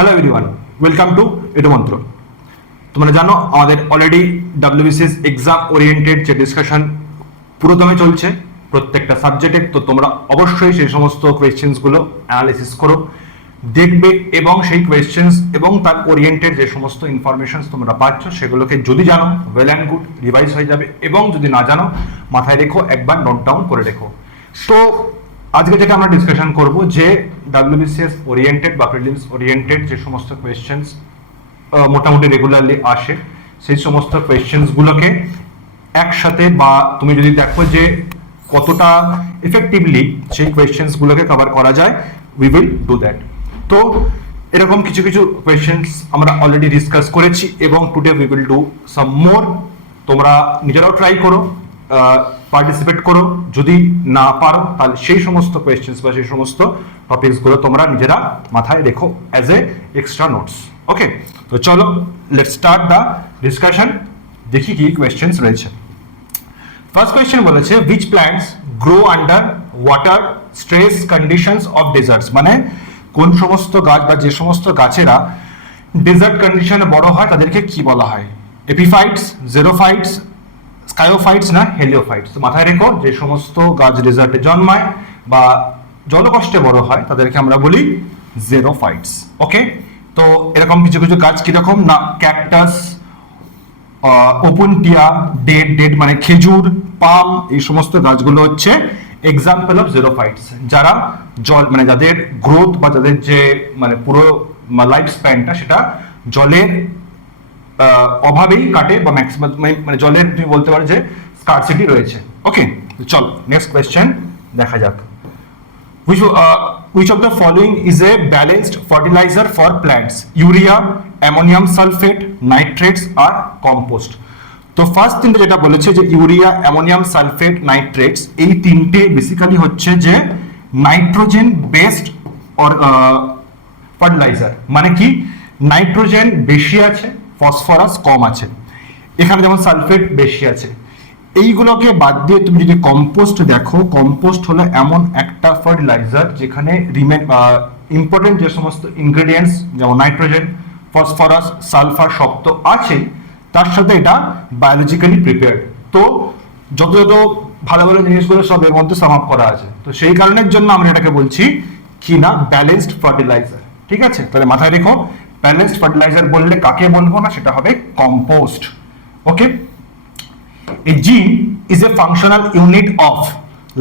Hello everyone, welcome to Edumantra. তোমরা জানো আমাদের অলরেডি ডাব্লিউবিসিএস এক্সাম ওরিয়েন্টেড যে ডিসকাশন পুরোদমে চলছে প্রত্যেকটা সাবজেক্টে। তো তোমরা অবশ্যই সেই সমস্ত কোয়েশ্চেন্সগুলো অ্যানালিসিস করো, দেখবে এবং সেই কোয়েশ্চেন্স এবং তার ওরিয়েন্টেড যে সমস্ত ইনফরমেশনস তোমরা পাচ্ছ সেগুলোকে যদি জানো ওয়েল অ্যান্ড গুড, রিভাইজ হয়ে যাবে, এবং যদি না জানো মাথায় রেখো, একবার নোট ডাউন করে রেখো। তো আজকে যেটা আমরা ডিসকাশন করব যে ডাব্লিউবিসিএস ওরিয়েন্টেড বা প্রিলিমস ওরিয়েন্টেড যে সমস্ত কোয়েশ্চেন্স মোটামুটি রেগুলারলি আসে সেই সমস্ত কোয়েশ্চেন্সগুলোকে একসাথে, বা তুমি যদি দেখো যে কতটা এফেক্টিভলি সেই কোয়েশ্চেন্সগুলোকে কভার করা যায়, উই উইল ডু দ্যাট। তো এরকম কিছু কিছু কোয়েশ্চেন্স আমরা অলরেডি ডিসকাস করেছি এবং today we will do some more. তোমরা নিজেরাও ট্রাই করো, পার্টিসিপেট করো। যদি না পারো তাহলে সেই সমস্ত কোয়েশ্চেন্স বা সেই সমস্ত টপিকসগুলো তোমরা নিজেরা মাথায় রেখো অ্যাজ এ এক্সট্রা নোটস। ওকে, তো চলো লেটস স্টার্ট দ্য ডিসকাশন। দেখি কি কোয়েশ্চেন্স রয়েছে। ফার্স্ট কোয়েশ্চেন বলেছে which plants grow under water stress conditions of deserts, মানে কোন সমস্ত গাছ বা যে সমস্ত গাছেরা ডেজার্ট কন্ডিশনে বড় হয় তাদেরকে কি বলা হয়? এপিফাইটস, জেরোফাইটস, স্কায়োফাইটস না হেলিওফাইটস? তো মাথায় রেখো, যে সমস্ত গাছ ডেজার্টে জন্মায় বা জলকষ্টে বড় হয় তাদেরকে আমরা বলি জেরোফাইটস। ওকে, তো এরকম কিছু কিছু গাছ কিরকম না, ক্যাকটাস, ওপেনটিয়া, ডেড মানে খেজুর, পাম, এই সমস্ত গাছগুলো হচ্ছে এক্সাম্পল অফ জেরোফাইটস, যারা জল মানে যাদের গ্রোথ বা যাদের যে মানে পুরো লাইফ স্প্যানটা সেটা জলের অভাবেই কাটে বা ম্যাক্সিমাম মানে জলের তুমি বলতে পারো যে স্কারসিটি রয়েছে। ওকে, চল নেক্সট কোয়েশ্চেন দেখা যাক। Which of the following is a balanced fertilizer for plants? Urea, ammonium sulfate, nitrates or compost? তো ফার্স্ট তিনটে যেটা বলেছে যে ইউরিয়া, অ্যামোনিয়াম সালফেট, নাইট্রেটস, এই তিনটে বেসিক্যালি হচ্ছে যে নাইট্রোজেন বেসড অর ফার্টিলাইজার। মানে কি, নাইট্রোজেন বেশি আছে, ফসফরাস কম আছে, এখানে যেমন সালফেট বেশি আছে। এইগুলোকে বাদ দিয়ে তুমি যদি কম্পোস্ট দেখো, কম্পোস্ট হলো এমন একটা ফার্টিলাইজার যেখানে ইম্পর্টেন্ট যে সমস্ত ইনগ্রেডিয়েন্টস যেমন নাইট্রোজেন, ফসফরাস, সালফার সব তো আছেই, তার সাথে এটা বায়োলজিক্যালি প্রিপেয়ার্ড। তো যত যত ভালো ভালো জিনিসগুলো সব এর মধ্যে সাম আপ করা আছে। তো সেই কারণের জন্য আমরা এটাকে বলছি কি না, ব্যালেন্সড ফার্টিলাইজার। ঠিক আছে, তাহলে মাথায় রেখো, ব্যালেন্সড ফার্টিলাইজার বললে কাকে বলবো না, সেটা হবে compost. Okay, a gene is a functional unit of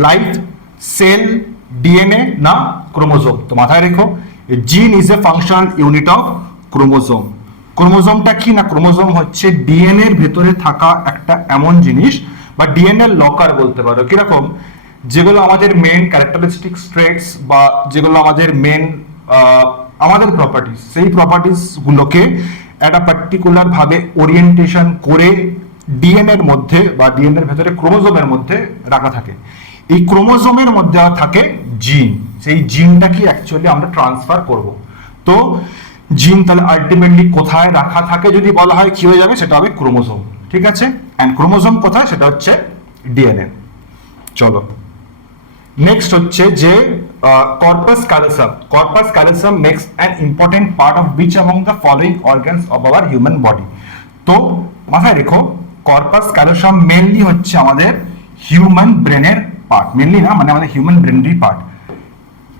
life, cell, DNA না chromosome? তো মাথায় রেখো, a gene is a functional unit of chromosome. ক্রোমোজোমটা কি না, ক্রোমোজোম হচ্ছে ডিএনএ এর ভেতরে থাকা একটা এমন জিনিস বা ডিএনএ লকার বলতে পারো। কিরকম, যেগুলো আমাদের মেন ক্যারেক্টারিস্টিক্স ট্রেটস বা যেগুলো আমাদের মেন আমাদের প্রপার্টিস, সেই প্রপার্টিস গুলোকে একটা পার্টিকুলার ভাবে ওরিয়েন্টেশন করে ডিএনএ এর মধ্যে বা ডিএনএ এর ভেতরে ক্রোমোজোমের মধ্যে রাখা থাকে। এই ক্রোমোজোমের মধ্যে থাকে জিন, সেই জিনটা কি অ্যাকচুয়ালি আমরা ট্রান্সফার করব। তো জিন তাহলে আলটিমেটলি কোথায় রাখা থাকে যদি বলা হয় কি হয়ে যাবে, সেটা হবে ক্রোমোজোম। ঠিক আছে, এন্ড ক্রোমোজোম কোথায়, সেটা হচ্ছে ডিএনএ। চলো নেক্সট হচ্ছে যে corpus callosum. Corpus callosum makes an important part of which among the following organs of our human body? তো মাথায় রেখো, কর্পাস ক্যালোসাম মেনলি হচ্ছে আমাদের হিউম্যান ব্রেনের পার্ট, মেনলি না মানে আমাদের হিউম্যান ব্রেনেরই পার্ট।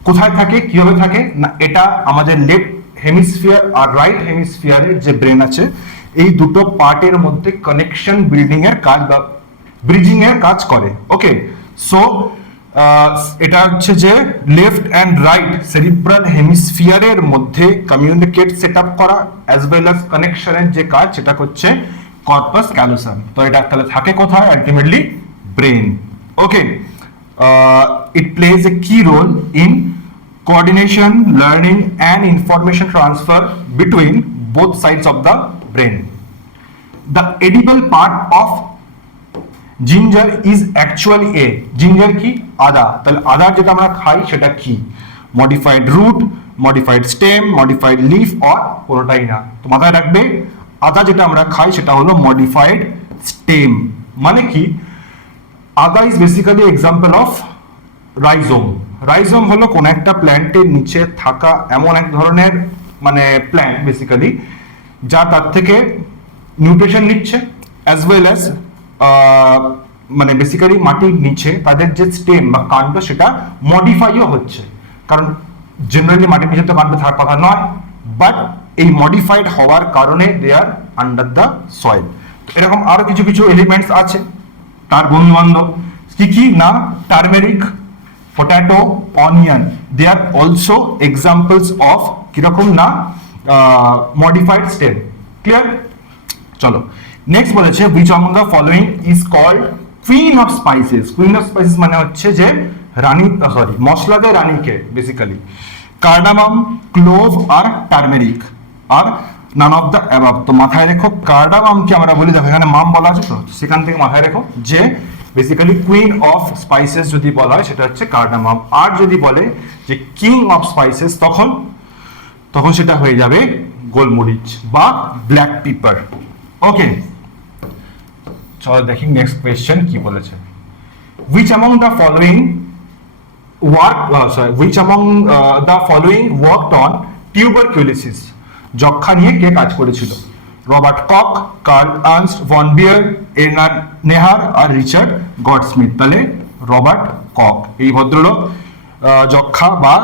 কোথায় থাকে, কিভাবে থাকে না, এটা আমাদের লেফট হেমিস্ফিয়ার আর রাইট হেমিস্ফিয়ারের যে ব্রেন আছে এই দুটো পার্টের মধ্যে কানেকশন বিল্ডিং এর কাজ বা ব্রিজিং এর কাজ করে। ওকে, সো এটা হচ্ছে যে লেফট অ্যান্ড রাইট সেরিব্রাল হেমিস্ফিয়ারের মধ্যে কমিউনিকেট সেট আপ করা অ্যাজ ওয়েল অ্যাজ কানেকশনের যে কাজ সেটা হচ্ছে কর্পাস ক্যালোসাম। তো এটা তাহলে থাকে কোথায়, ultimately brain. Okay, it plays a key role in coordination, learning and information transfer between both sides of the brain. The edible part of ginger is actually a, ginger কি, আদা। তাহলে আদার যেটা আমরা খাই সেটা কি, modified root, modified stem, modified leaf or কোনোটাই না? তো মাথায় রাখবে, আদা যেটা আমরা খাই সেটা হলো modified stem। মানে কি, আদা is basically example of rhizome. Rhizome হলো কোন একটা প্ল্যান্টের নিচে থাকা এমন এক ধরনের মানে প্ল্যান্ট বেসিক্যালি, যা তার থেকে নিউট্রিশন নিচ্ছে অ্যাজ ওয়েল অ্যাজ মানে বেসিক্যালি মাটির নিচে তাদের যে স্টেম বা কাণ্ড সেটা মডিফাইও হচ্ছে, কারণ জেনারেলি মাটির নিচে তো কাণ্ড থাকার কথা নয়, বাট এই মডিফাইড হওয়ার কারণে দে আর আন্ডার দ্য সয়েল। এরকম আরো কিছু কিছু এলিমেন্টস আছে তার বন্ধু বান্ধব, কি কি না, turmeric, potato, onion, they are also examples of কিরকম না মডিফাইড স্টেম। ক্লিয়ার? চলো নেক্সট বলেছে which among the following is called queen of spices। queen of spices মানে হচ্ছে যে রানী, সরি মশলাদের রানীকে বেসিক্যালি। কার্ডামাম, ক্লোভ আর টার্মেরিক আর নান অফ দ্য অ্যাবাভ। তো মাথায় রেখো কার্ডামামকে আমরা বলি, দেখো এখানে মাম বলা আছে তো সেখান থেকে মাথায় রেখো যে বেসিক্যালি কুইন অফ স্পাইসেস যদি বলা হয় সেটা হচ্ছে কার্ডামাম, আর যদি বলে যে কিং অফ স্পাইসেস তখন সেটা হয়ে যাবে গোলমরিচ বা ব্ল্যাক পিপার। ওকে, চলো দেখি নেক্সট কোয়েশ্চেন কি বলেছে। which among the following worked on tuberculosis। যক্ষা নিয়ে কে কাজ করেছিল? Robert Koch, Karl Ernst von Baer, এরনার নেহার আর রিচার্ড গডস্মিথ। তাহলে রবার্ট কক এই ভদ্রলোক যক্ষা বা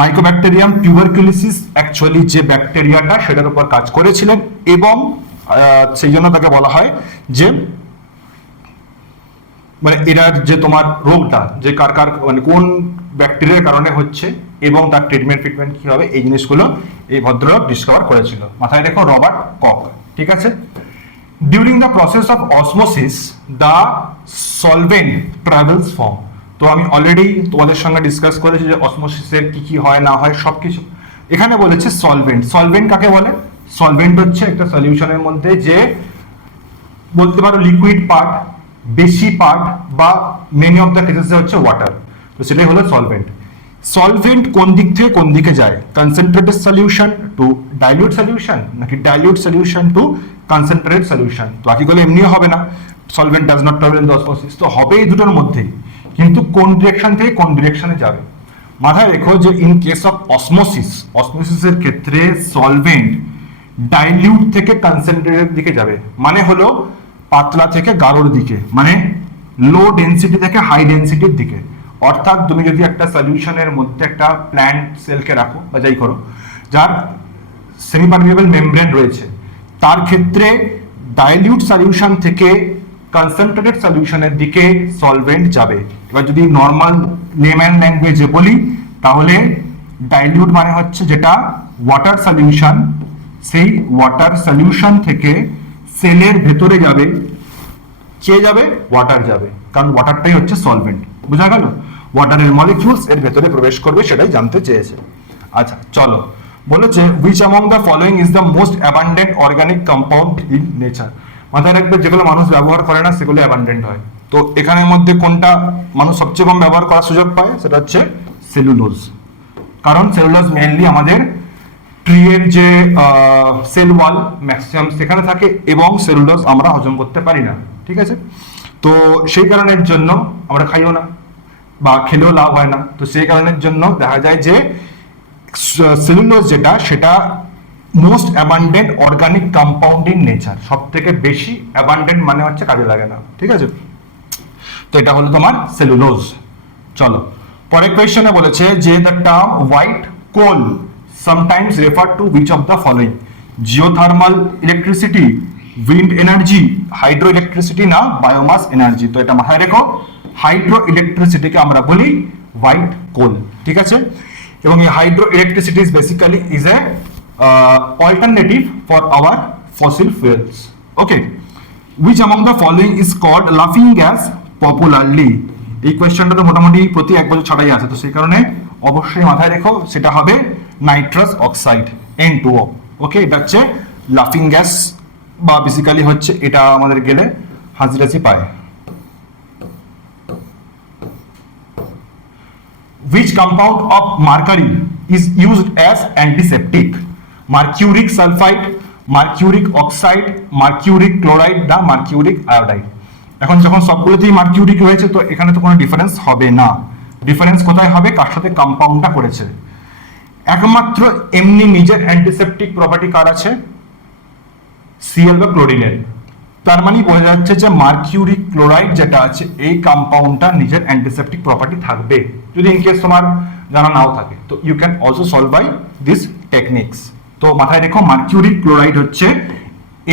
মাইকোব্যাকটেরিয়াম টিউবারকুলোসিস অ্যাকচুয়ালি যে ব্যাকটেরিয়াটা সেটার উপর কাজ করেছিলেন, এবং সেই জন্য তাকে বলা হয় যে মানে এটার যে তোমার রোগটা যে কার মানে কোন ব্যাকটেরিয়ার কারণে হচ্ছে এবং তার ট্রিটমেন্ট কি হবে, এই জিনিসগুলো এই ভদ্রলোক ডিসকভার করেছিল। মাথায় রেখো রবার্ট কক। ঠিক আছে? During the process of osmosis the solvent travels form. তো আমি অলরেডি তোমাদের সঙ্গে ডিসকাস করেছি যে অসমোসিসের কি কি হয় না হয় সবকিছু। এখানে বলেছে সলভেন্ট। সলভেন্ট কাকে বলে? সলভেন্ট হচ্ছে একটা সলিউশনের মধ্যে যে বলতে পারো লিকুইড পার্ট, বেশি পার্ট বা মেনি অফ দ্য কেসেসে হচ্ছে ওয়াটার, তো সেটাই হলো সলভেন্ট। সলভেন্ট কোন দিক থেকে কোন দিকে যায়? Concentrated solution to dilute solution, নাকি dilute solution to concentrated solution? তো বাকিগুলো এমনিও হবে না, solvent does not travel in the osmosis, তো হবে এই দুটোর মধ্যেই, কিন্তু কোন ডিরেকশন থেকে কোন ডিরেকশনে যাবে। মাথায় রেখো যে ইন কেস অফ অসমোসিসের ক্ষেত্রে সলভেন্ট ডাইলিউট থেকে কনসেন্ট্রেটেড দিকে যাবে, মানে হলো পাতলা থেকে গাঢ়র দিকে, মানে লো ডেনসিটি থেকে হাই ডেনসিটির দিকে। অর্থাৎ তুমি যদি একটা সলিউশনের মধ্যে একটা প্ল্যান্ট সেলকে রাখো বা যাই করো যার সেমিপারমিয়েবল মেমব্রেন রয়েছে, তার ক্ষেত্রে ডাইলিউট সলিউশন থেকে কনসেন্ট্রেটেড সলিউশনের দিকে সলভেন্ট যাবে। এবার যদি নর্মাল লেম্যান ল্যাঙ্গুয়েজে বলি তাহলে ডাইলিউট মানে হচ্ছে যেটা ওয়াটার সলিউশন, সেই ওয়াটার সলিউশন থেকে সেলের ভেতরে যাবে, কে যাবে? ওয়াটার যাবে, কারণ ওয়াটারটাই হচ্ছে সলভেন্ট। বুঝা গেল? ওয়াটারের মলিকিউলস এর ভেতরে প্রবেশ করবে, সেটাই জানতে চেয়েছে। আচ্ছা চলো, বলেছে which among the following is the most abundant organic compound in nature। মাথায় রাখবে যেগুলো মানুষ ব্যবহার করে না সেগুলো অ্যাবান্ডেন্ট হয়। তো এখানের মধ্যে কোনটা মানুষ সবচেয়ে কম ব্যবহার করার সুযোগ পায়? সেটা হচ্ছে সেলুলোজ, কারণ সেলুলোজ মেইনলি আমাদের ট্রিয়ের যে সেল ওয়াল ম্যাক্সিমাম সেখানে থাকে এবং সেলুলোজ আমরা হজম করতে পারি না। ঠিক আছে? তো সেই কারণের জন্য আমরা খাইও না বা খেলেও লাভ হয় না। তো সেই কারণের জন্য দেখা যায় যে সেলুলোজ যেটা সেটা most abundant organic compound in nature, সব থেকে বেশি অ্যাবান্ডেন্ট মানে হচ্ছে কাজে লাগে না। ঠিক আছে? তো এটা হলো তোমার সেলুলোজ। চলো পরের কোয়েশ্চনে বলেছে যে the term white coal sometimes referred to which of the following? geothermal electricity, wind energy, hydroelectricity না বায়োমাস এনার্জি। তো এটা মাথায় রেখো, হাইড্রো ইলেকট্রিসিটিকে আমরা বলি হোয়াইট কোল। ঠিক আছে? এবং এই hydro electricity is basically is a alternative for our fossil fuels. Okay, which among the following is called laughing gas popularly? এই কোয়েশ্চনটা তো মোটামুটি প্রতি এক বছর ছড়াই আছে, তো সেই কারণে অবশ্যই মাথায় রেখো সেটা হবে নাইট্রাস অক্সাইড N2O। ওকে, এটা হচ্ছে লাফিং গ্যাস বা বেসিক্যালি হচ্ছে এটা আমাদের গেলে হাজিরাজি পায়। Which compound of mercury is used as antiseptic? Mercuric sulfide, mercuric oxide, mercuric chloride না mercuric iodide? এখন যখন সবগুলোতেই মার্কিউরিক রয়েছে তো এখানে তো কোনো ডিফারেন্স হবে না। ডিফারেন্স কোথায় হবে? কার সাথে কম্পাউন্ডটা করেছে। একমাত্র এমনি নিজের অ্যান্টিসেপটিক প্রপার্টি কার আছে? সিএল বা ক্লোরিনের। তার মানে বোঝা যাচ্ছে যে মার্কিউরি ক্লোরাইড যেটা আছে এই কম্পাউন্ডটা নিজের অ্যান্টিসেপটিক প্রপার্টি থাকবে। যদি ইনকেস তোমার জানা নাও থাকে তো you can also solve by this techniques. তো মাথায় রেখো মার্কিউরি ক্লোরাইড হচ্ছে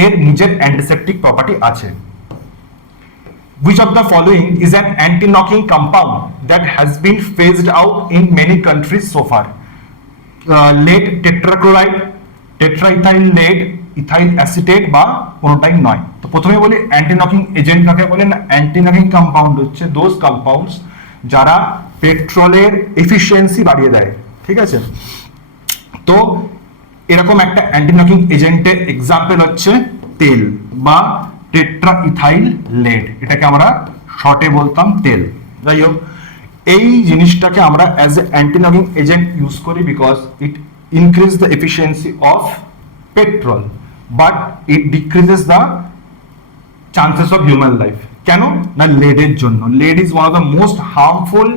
এর নিজের অ্যান্টিসেপটিক প্রপার্টি আছে। Which of the following is an anti-knocking compound that has been phased out in many countries so far? Lead tetrachloride, tetraethyl lead, ethyl acetate বা কোনোটাই নয়। তো প্রথমে বলি অ্যান্টি নকিং এজেন্ট কাকে বলে না? অ্যান্টি নকিং কম্পাউন্ড হচ্ছে দোজ কম্পাউন্ডস যারা পেট্রোলের এফিসিয়েন্সি বাড়িয়ে দেয়, ঠিক আছে? তো এরকম একটা অ্যান্টি নকিং এজেন্টের এক্সাম্পল হচ্ছে তেল বা টেট্রাইথাইল লেড, এটাকে আমরা শর্টে বলতাম তেল। যাই হোক, এই জিনিসটাকে আমরা as a anti knocking agent use করি because it increase the efficiency of petrol but it decreases the chances of human life. কেন না? লেডের জন্য। Lead is one of the most harmful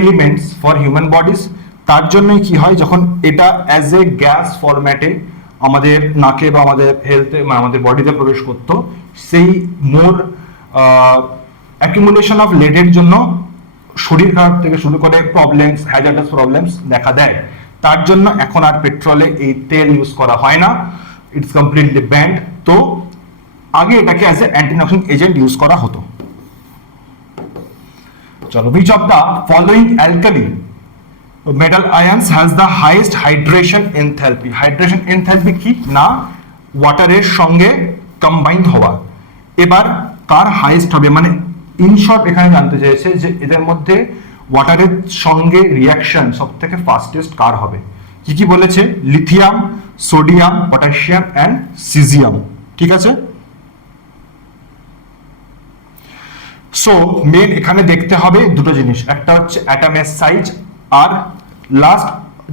elements for human bodies. তার জন্যই কি হয়, যখন এটা অ্যাজ এ গ্যাস ফরম্যাটে আমাদের নাকে বা আমাদের হেলথে আমাদের বডিতে প্রবেশ করতো, সেই মোর অ্যাকুমুলেশন অফ লেডের জন্য শরীর খারাপ থেকে শুরু করে প্রবলেমস, হ্যাজার্ডাস প্রবলেমস দেখা দেয়। তার জন্য এখন আর পেট্রোলে এই তেল ইউজ করা হয় না, ইটস কমপ্লিটলি ব্যান্ড। তো আগে এটাকে as a anti knocking agent use করা হতো। চলো, which of the following alkali metal ions has the highest hydration enthalpy? Hydration enthalpy কি না? ওয়াটারের সঙ্গে কম্বাইন্ড হওয়া। এবার কার হাইয়েস্ট হবে, মানে ইন শর্ট এখানে জানতে চেয়েছে যে এদের মধ্যে ওয়াটারের সঙ্গে রিয়াকশন সব থেকে ফাস্টেস্ট কার হবে। কি কি বলেছে? Lithium, sodium, potassium and caesium, ঠিক আছে? সো মেন এখানে দেখতে হবে দুটো জিনিস, একটা হচ্ছে অ্যাটমের সাইজ আর লাস্ট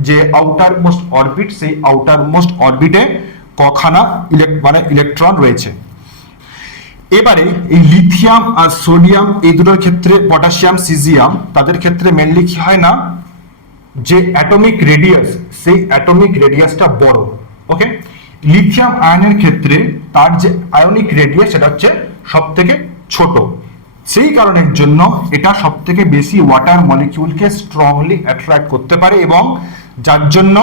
যে আউটার মোস্ট অরবিট, সেই আউটার মোস্ট অরবিটে কখানা ইলেকট্রন রয়েছে। এবারে এই লিথিয়াম আর সোডিয়াম এই দুটোর ক্ষেত্রে, পটাশিয়াম, সিজিয়াম, তাদের ক্ষেত্রে মেনলি কি হয় না, যে অ্যাটমিক রেডিয়াস, সেই অ্যাটমিক রেডিয়াসটা বড়। ওকে, লিথিয়াম আয়নের ক্ষেত্রে তার যে আয়নিক রেডিয়াস সেটা হচ্ছে সব থেকে ছোট। সেই কারণের জন্য এটা সব থেকে বেশি ওয়াটার মলিকিউলকে স্ট্রংলি অ্যাট্রাক্ট করতে পারে এবং যার জন্য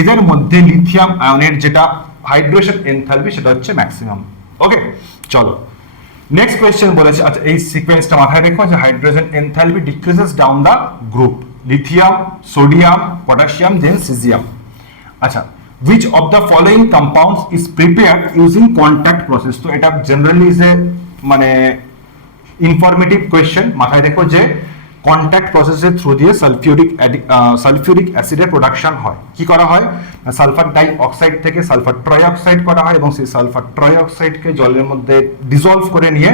এদের মধ্যে লিথিয়াম আয়নের যেটা হাইড্রেশন এনথালপি সেটা হচ্ছে ম্যাক্সিমাম। ওকে, চলো নেক্সট কোয়েশ্চেন বলেছে। আচ্ছা, এই সিকোয়েন্সটা মাথায় রেখো যে hydrogen enthalpy decreases down the group, lithium, sodium, potassium, then caesium. আচ্ছা, which of the following compounds is prepared using contact process? তো এটা জেনারেলি ইজ এ মানে ইনফরমেটিভ কোয়েশ্চেন। মাথায় রেখো যে কন্ট্যাক্ট প্রসেসের থ্রু দিয়ে সালফিউরিক অ্যাসিডের প্রোডাকশন হয়। কি করা হয়? সালফার ডাই অক্সাইড থেকে সালফার ট্রাই অক্সাইড করা হয় এবং সেই সালফার ট্রাই অক্সাইডকে জলের মধ্যে ডিসলভ করে নিয়ে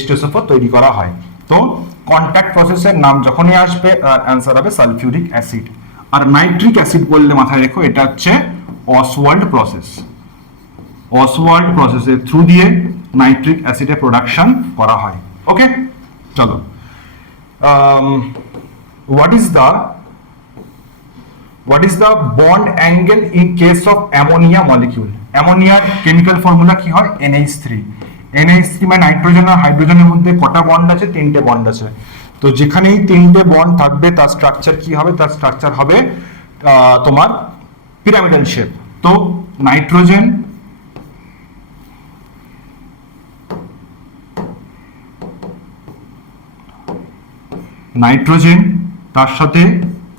H2SO4 তৈরি করা হয়। তো কন্ট্যাক্ট প্রসেসের নাম যখনই আসবে অ্যান্সার হবে সালফিউরিক অ্যাসিড। আর নাইট্রিক অ্যাসিড বললে মাথায় রেখো এটা হচ্ছে অসওয়াল্ড প্রসেস। অসওয়াল্ড প্রসেসের থ্রু দিয়ে নাইট্রিক অ্যাসিডের প্রোডাকশন করা হয়। ওকে, চলো, what is the bond angle in case of ammonia molecule? অ্যামোনিয়ার কেমিক্যাল ফর্মুলা কি হয়? NH3। NH3 মানে নাইট্রোজেন আর হাইড্রোজেনের মধ্যে কটা বন্ড আছে? 3টে বন্ড আছে। তো যেখানেই 3টে বন্ড থাকবে তার স্ট্রাকচার কি হবে? তার স্ট্রাকচার হবে তোমার পিরামিডাল শেপ। তো নাইট্রোজেন, তার সাথে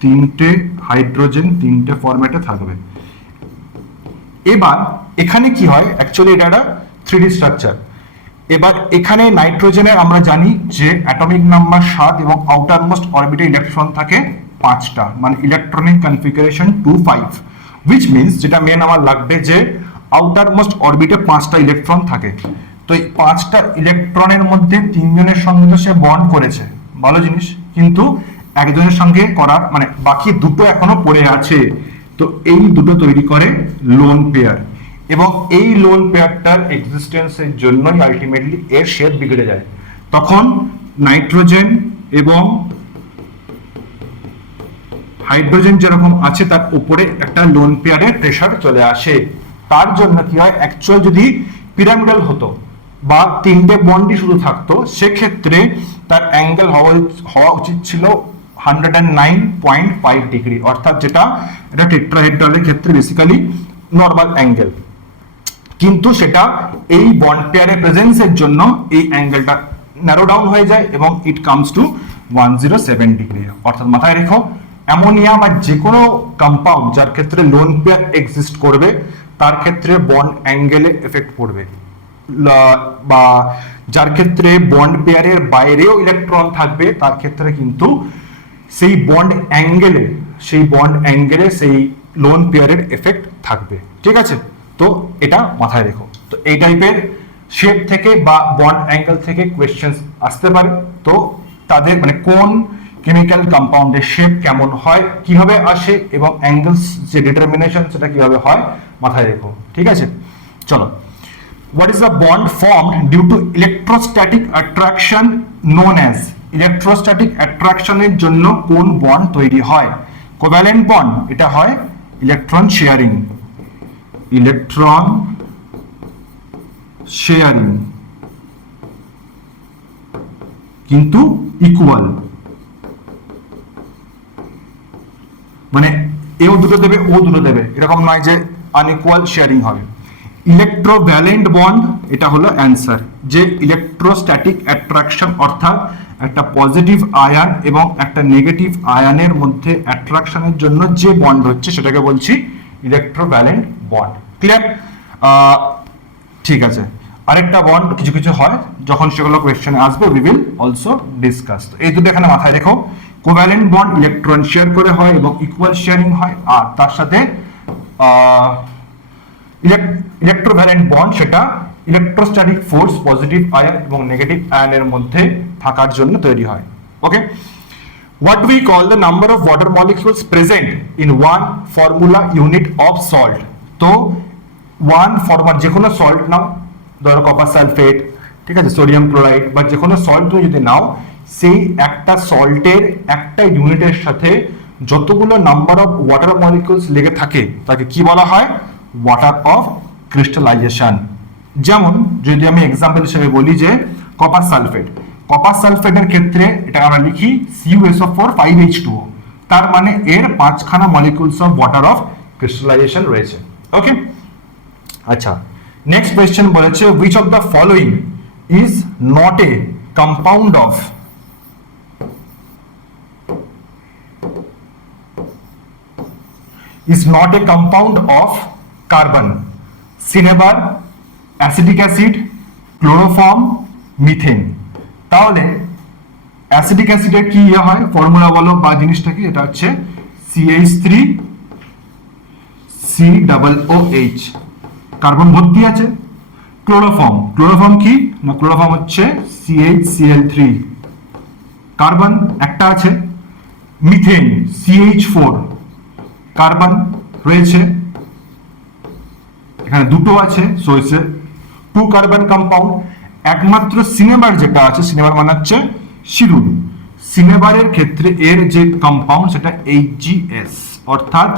3টে হাইড্রোজেন 3টে ফরম্যাটে থাকবে। এবার এখানে কি হয়, অ্যাকচুয়ালি এটা একটা 3D স্ট্রাকচার। এবার এখানে নাইট্রোজেনের আমরা জানি যে অ্যাটমিক নাম্বার 7 এবং আউটার মোস্ট অরবিটে ইলেকট্রন থাকে 5টা, মানে ইলেকট্রনিক কনফিগারেশন 2-5, হুইচ মিনস যেটা মেন আমার লাগবে যে আউটার মোস্ট অরবিটে 5টা ইলেকট্রন থাকে। তো এই 5টা ইলেকট্রনের মধ্যে 3জনের সঙ্গে তো সে বন্ড করেছে, ভালো জিনিস, কিন্তু একজনের সঙ্গে করার মানে বাকি দুটো এখনো পড়ে আছে। তো এই দুটো তৈরি করে লোন পেয়ার এবং এই লোন পেয়ারটার এক্সিস্টেন্সের জন্যই আলটিমেটলি এর শেপ বিগড়ে যায়। তখন নাইট্রোজেন এবং হাইড্রোজেন যেরকম আছে তার উপরে একটা লোন পেয়ারের প্রেসার চলে আসে। তার জন্য কি হয়, অ্যাকচুয়াল যদি পিরামিডাল হতো বা তিনটে বন্ডই শুধু থাকতো, সেক্ষেত্রে তার অ্যাঙ্গেল হওয়া উচিত ছিল 109.5 ডিগ্রি, অর্থাৎ যেটা এটা টেট্রাহেড্রালের ক্ষেত্রে বেসিক্যালি নর্মাল অ্যাঙ্গেল। কিন্তু সেটা এই বন্ড পেয়ারের প্রেজেন্সের জন্য এই অ্যাঙ্গেলটা ন্যারো ডাউন হয়ে যায় এবং ইট কামস টু 107 ডিগ্রি। অর্থাৎ মাথায় রেখো, অ্যামোনিয়া বা যে কোনো কম্পাউন্ড যার ক্ষেত্রে লোন পেয়ার এক্সিস্ট করবে তার ক্ষেত্রে বন্ড অ্যাঙ্গেলে এফেক্ট পড়বে, বা যার ক্ষেত্রে বন্ড পেয়ারের বাইরেও ইলেকট্রন থাকবে তার ক্ষেত্রে কিন্তু সেই বন্ড অ্যাঙ্গেলে সেই লোন পেয়ারের এফেক্ট থাকবে। ঠিক আছে, তো এটা মাথায় রেখো। তো এই টাইপের শেপ থেকে বা বন্ড অ্যাঙ্গেল থেকে কোয়েশ্চেন্স আসতে পারে। তো তাদের মানে কোন কেমিক্যাল কম্পাউন্ডের শেপ কেমন হয়, কিভাবে আসে এবং অ্যাঙ্গেলস যে ডিটারমিনেশন সেটা কিভাবে হয় মাথায় রেখো। ঠিক আছে, চলো। What is the bond formed due to electrostatic attraction known as? Electrostatic অ্যাট্রাকশনের জন্য কোন বন্ড তৈরি হয়? কোভ্যালেন্ট বন্ড, এটা হয় ইলেকট্রন শেয়ারিং কিন্তু ইকুয়াল, মানে এও দুটো দেবে ও দুটো দেবে, এরকম নয় যে আনইকুয়াল শেয়ারিং হবে। ইলেকট্রোভ্যালেন্ট বন্ড, এটা হলো অ্যান্সার, যে ইলেকট্রোস্ট্যাটিক অ্যাট্রাকশন অর্থাৎ একটা পজিটিভ আয়ন এবং একটা নেগেটিভ আয়নের মধ্যে অ্যাট্রাকশনের জন্য যে বন্ড হচ্ছে সেটাকে বলছি ইলেকট্রোভ্যালেন্ট বন্ড। ক্লিয়ার? ঠিক আছে, আরেকটা বন্ড কিছু কিছু হয়, যখন সেগুলো কোয়েশ্চেনে আসবে উই উইল অলসো ডিসকাস। তো এই দুটো এখানে মাথায় রেখো, কোভ্যালেন্ট বন্ড ইলেকট্রন শেয়ার করে হয় এবং ইকুয়াল শেয়ারিং হয়, আর তার সাথে ইলেকট্রোভ্যালেন্ট বন্ড সেটা ইলেকট্রোস্ট্যাটিক ফোর্স পজিটিভ আয়ন এবং নেগেটিভ আয়নের মধ্যে থাকার জন্য তৈরি হয়। ওকে, what do we call the number of water molecules present in one formula unit of salt? তো ওয়ান ফর্মুলা যে কোনো সল্ট নাও, ধরো কপার সালফেট, ঠিক আছে, সোডিয়াম ক্লোরাইড বা যে কোনো সল্ট তুমি যদি নাও, সেই একটা সল্টের একটা ইউনিটের সাথে যতগুলো নাম্বার অফ ওয়াটার মলিকিউলস লেগে থাকে তাকে কি বলা হয়? Water of crystallisation. যেমন যদি আমি এক্সাম্পল হিসেবে বলি যে কপার সালফেটের ক্ষেত্রে এটা আমরা লিখি CuSO4 5H2O, তার মানে এর 5খানা molecules of water of crystallization রয়েছে। ওকে, আচ্ছা, নেক্সট কোয়েশ্চেন বলেছে which of the following is not a compound of carbon, cinnabar, acetic acid, chloroform, methane. তাহলে অ্যাসিটিক অ্যাসিডের কি হয় ফর্মুলা বলো বা জিনিসটা কি? এটা হচ্ছে CH3COOH, কার্বন ভর্তি আছে। ক্লোরোফর্ম কি না, ক্লোরোফর্ম হচ্ছে CHCl3, কার্বন একটা আছে। মিথেন CH4, কার্বন রয়েছে, এখানে দুটো আছে, সো ইটস 2 কার্বন কম্পাউন্ড। একমাত্র সিনেবার যেটা আছে, সিনেবার মানে হচ্ছে শিরুল, সিনেবারের ক্ষেত্রে এর যে কম্পাউন্ড সেটা HGS, অর্থাৎ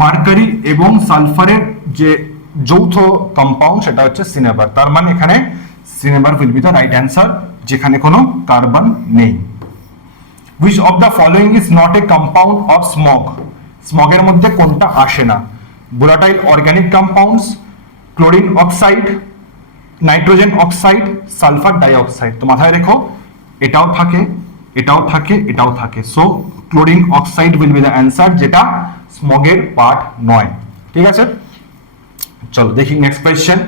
মার্কারি এবং সালফারের যে যৌথ কম্পাউন্ড সেটা হচ্ছে সিনেবার। তার মানে এখানে cinnabar will be the right answer, যেখানে কোনো কার্বন নেই। Which of the following is not a compound of smog? স্মগের মধ্যে কোনটা আসে না? Volatile organic compounds, chlorine oxide, nitrogen oxide, sulphur dioxide. তো মাথায় রেখো, এটাও থাকে, এটাও থাকে, এটাও থাকে, so chlorine oxide will be the answer, যেটা স্মগের পার্ট নয়। ঠিক আছে, চলো দেখি next question.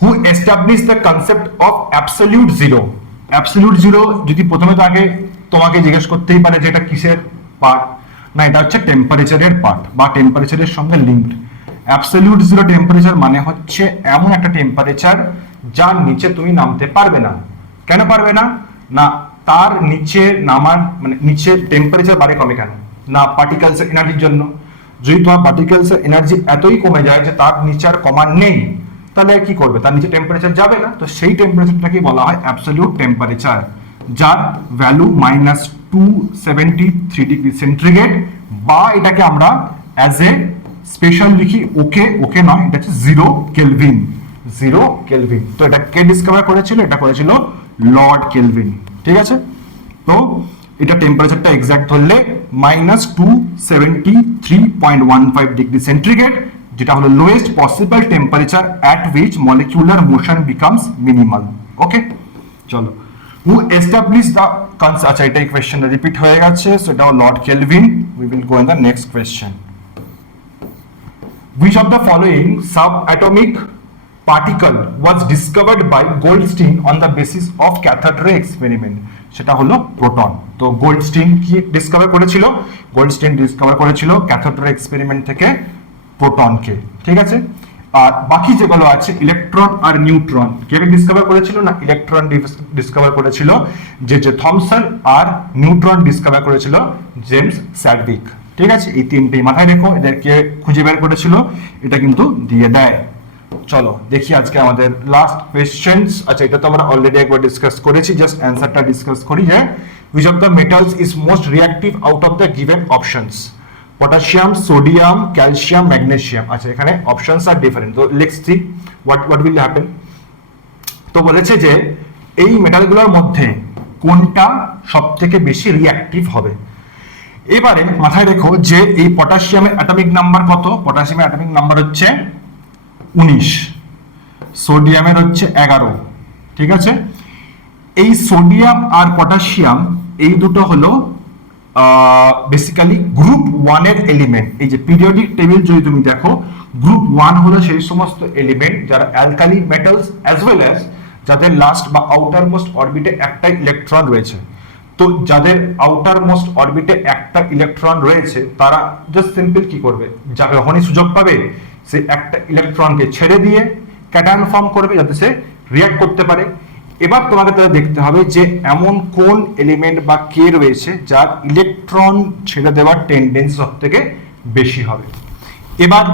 Who establish the concept of absolute zero? Absolute zero যদি প্রথমে তোমাকে জিজ্ঞেস করতেই পারে যে এটা কিসের পার্ট, না এটা হচ্ছে টেম্পারেচারের পার্ট বা টেম্পারেচারের সঙ্গে লিঙ্কড। অ্যাবসলিউট জিরো টেম্পারেচার মানে হচ্ছে এমন একটা টেম্পারেচার যার নিচে তুমি নামতে পারবে না। কেন পারবে না? না তার নিচে নামার মানে নিচে টেম্পারেচার বাড়ে কমে কেন? না পার্টিকেলসের এনার্জির জন্য। যদি তোমার পার্টিকেলসের এনার্জি এতই কমে যায় যে তার নিচে আর কমার নেই, তাহলে কি করবে, তার নিচে টেম্পারেচার যাবে না, তো সেই টেম্পারেচারটাকে বলা হয় অ্যাবসলিউট টেম্পারেচার, যার ভ্যালু -273°C, বা এটাকে আমরা অ্যাজ এ স্পেশাল লিখি ওকে নয়, এটা হচ্ছে 0 কেলভিন। তো এটা কে ডিসকভার করেছিল, এটা করেছিল লর্ড কেলভিন। ঠিক আছে, তো এটা টেম্পারেচারটা এক্সাক্ট ধরলে -273.15°C, যেটা হলো lowest possible temperature at which molecular motion becomes minimal. Okay, চলো, হু এস্টাবলিশ দ্য কনসেপ্ট, আচ্ছা এটা এই কোশ্চেনটা রিপিট হয়ে গেছে, সো এটা Lord Kelvin. We will go in the next question. Which of the following subatomic particle was discovered by Goldstein on the basis of cathode ray experiment? সেটা হলো proton. তো গোল্ডস্টিন কি ডিসকভার করেছিল? গোল্ডস্টিন ডিসকভার করেছিল cathode ray experiment থেকে প্রোটনকে। ঠিক আছে, আর বাকি যেগুলো আছে ইলেকট্রন আর নিউট্রন, কে ডিসকভার করেছিল না ইলেকট্রন ডিসকভার করেছিল যে থমসন, আর নিউট্রন ডিসকভার করেছিল জেমস স্যাডউইক। ঠিক আছে, এই তিনটেই মাথায় রেখো, এদেরকে খুঁজে বের করেছিল, এটা কিন্তু দিয়ে দেয়। চলো দেখি আজকে আমাদের লাস্ট কোয়েশ্চেনস। আচ্ছা এটা তো আমরা অলরেডি একবার ডিসকাস করেছি, জাস্ট অ্যানসারটা ডিসকাস করি যে which of the metals is most reactive out of the given options? Potassium, sodium, calcium, magnesium. আচ্ছা এখানে অপশনস আর ডিফারেন্ট, তো let's see what will happen. তো বলেছে যে এই মেটালগুলোর মধ্যে কোনটা সবথেকে বেশি রিঅ্যাক্টিভ হবে। এবারে মাথায় রেখো যে এই পটাশিয়ামের অ্যাটমিক নাম্বার কত? পটাশিয়ামের অ্যাটমিক নাম্বার হচ্ছে 19, সোডিয়ামের হচ্ছে 11। ঠিক আছে, এই সোডিয়াম আর পটাশিয়াম এই দুটো হলো বেসিক্যালি গ্রুপ 1 এর এলিমেন্ট। এই যে পিরিয়ডিক টেবিল যদি তুমি দেখো, গ্রুপ 1 হলো সেই সমস্ত এলিমেন্ট যারা alkali metals as well as যাদের লাস্ট বা আউটার মোস্ট অরবিটে একটা ইলেকট্রন রয়েছে। তো যাদের আউটার মোস্ট অরবিটে একটা ইলেকট্রন রয়েছে তারা জাস্ট সিম্পল কি করবে, যখনই সুযোগ পাবে সে একটা ইলেকট্রনকে ছেড়ে দিয়ে ক্যাটায়ন ফর্ম করবে যাতে সে রিঅ্যাক্ট করতে পারে। এবার তোমাকে তাহলে দেখতে হবে যে এমন কোন এলিমেন্ট বা কে রয়েছে যার ইলেকট্রন ছেড়ে দেওয়ার টেন্ডেন্সি সব থেকে বেশি হবে। এবার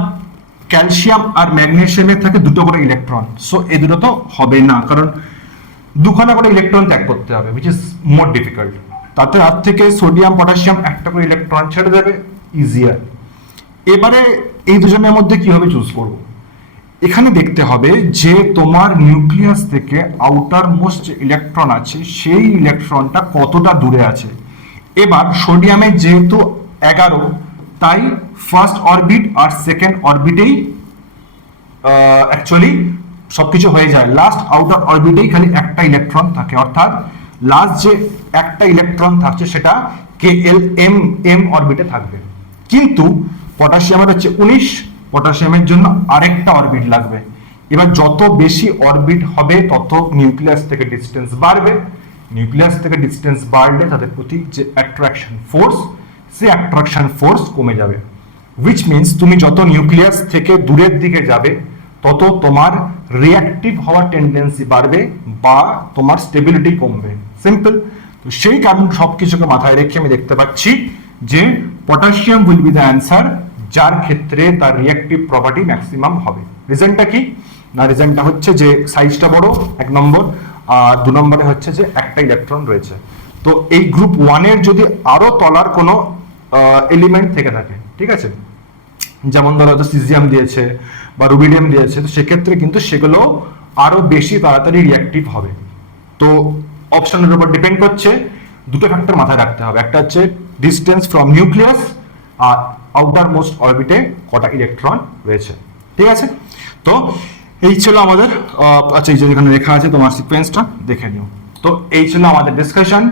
ক্যালসিয়াম আর ম্যাগনেসিয়ামের থাকে দুটো করে ইলেকট্রন, সো এই দুটো তো হবে না, কারণ দুখানা করে ইলেকট্রন ত্যাগ করতে হবে, উইচ ইজ মোর ডিফিকাল্ট। তাতে তার থেকে সোডিয়াম পটাশিয়াম একটা করে ইলেকট্রন ছেড়ে দেবে, ইজিয়ার। এবারে এই দুজনের মধ্যে কিভাবে চুজ করব? এখানে দেখতে হবে যে তোমার নিউক্লিয়াস থেকে আউটার মোস্ট যে ইলেকট্রন আছে সেই ইলেকট্রনটা কতটা দূরে আছে। এবার সোডিয়ামে যেহেতু 11, তাই ফার্স্ট অরবিট আর সেকেন্ড অরবিটেই অ্যাকচুয়ালি সবকিছু হয়ে যায়, লাস্ট আউটার অরবিটেই খালি একটা ইলেকট্রন থাকে, অর্থাৎ লাস্ট যে একটা ইলেকট্রন থাকছে সেটা KLM অরবিটে থাকবে। কিন্তু পটাশিয়ামের হচ্ছে 19, পটাশিয়ামের জন্য আরেকটা অরবিট লাগবে। এবার যত বেশি অরবিট হবে তত নিউক্লিয়াস থেকে ডিস্টেন্স বাড়বে, নিউক্লিয়াস থেকে ডিস্টেন্স বাড়লে তাদের প্রতি যে অ্যাট্রাকশন ফোর্স, সেই অ্যাট্রাকশন ফোর্স কমে যাবে, উইচ মিনস তুমি যত নিউক্লিয়াস থেকে দূরের দিকে যাবে তত তোমার রিঅ্যাক্টিভ হওয়ার টেন্ডেন্সি বাড়বে বা তোমার স্টেবিলিটি কমবে, সিম্পল। তো সেই কারণ সবকিছুকে মাথায় রেখে আমি দেখতে পাচ্ছি যে potassium will be the answer, যার ক্ষেত্রে তার রিঅ্যাক্টিভ প্রপার্টি ম্যাক্সিমাম হবে। রিজনটা কি না, রিজনটা হচ্ছে যে সাইজটা বড় 1 নম্বর, আর 2 নম্বরে হচ্ছে যে একটা ইলেকট্রন রয়েছে। তো এই গ্রুপ 1 এর যদি আরো তলার কোনো এলিমেন্ট থেকে থাকে, ঠিক আছে, যেমন ধরো হয়তো সিজিয়াম দিয়েছে বা রুবিডিয়াম দিয়েছে, তো সেক্ষেত্রে কিন্তু সেগুলো আরো বেশি তাড়াতাড়ি রিঅ্যাক্টিভ হবে। তো অপশনের উপর ডিপেন্ড করছে, দুটো ফ্যাক্টর মাথায় রাখতে হবে, একটা হচ্ছে ডিস্টেন্স ফ্রম নিউক্লিয়াস আর আউটার মোস্ট অরবিটে কটা ইলেকট্রন রয়েছে। ঠিক আছে, তো এই ছিল আমাদের আচ্ছা এই যে যেখানে লেখা আছে তোমার সিকোয়েন্সটা দেখে নিও। তো এই ছিল আমাদের ডিসকাশন।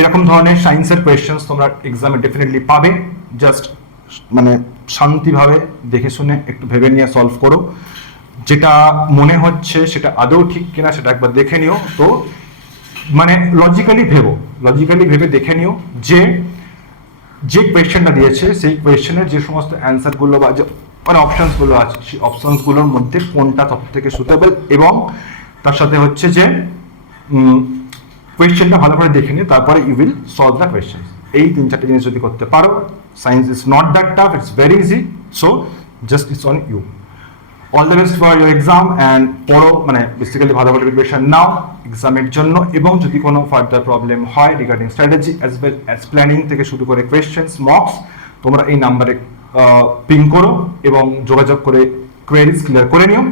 এরকম ধরনের সায়েন্সের কোয়েশ্চেন্স তোমরা এক্সামে ডেফিনেটলি পাবে, জাস্ট মানে শান্তিভাবে দেখে শুনে একটু ভেবে নিয়ে সলভ করো, যেটা মনে হচ্ছে সেটা আদৌ ঠিক কিনা সেটা একবার দেখে নিও। তো মানে লজিক্যালি ভেবে দেখে নিও যে যে কোয়েশ্চেনটা দিয়েছে সেই কোয়েশ্চেনের যে সমস্ত অ্যান্সারগুলো বা যে মানে অপশনসগুলো আছে সেই অপশনসগুলোর মধ্যে কোনটা সব থেকে সুটেবল, এবং তার সাথে হচ্ছে যে কোয়েশ্চেনটা ভালো করে দেখে নিয়ে তারপরে you will solve the question. এই 3-4টে জিনিস যদি করতে পারো, science is not that tough, it's very easy, so just it's on you. All the best for your exam and পড়ো, মানে বেসিক্যালি ভালো করে প্রিপারেশন নাও এক্সামের জন্য। এবং যদি কোনো ফার্দার প্রবলেম হয় regarding strategy as well as planning থেকে শুরু করে কোয়েশ্চেন্স মক্স, তোমরা এই নাম্বারে পিং করো এবং যোগাযোগ করে কোয়েরিজ ক্লিয়ার করে নিও।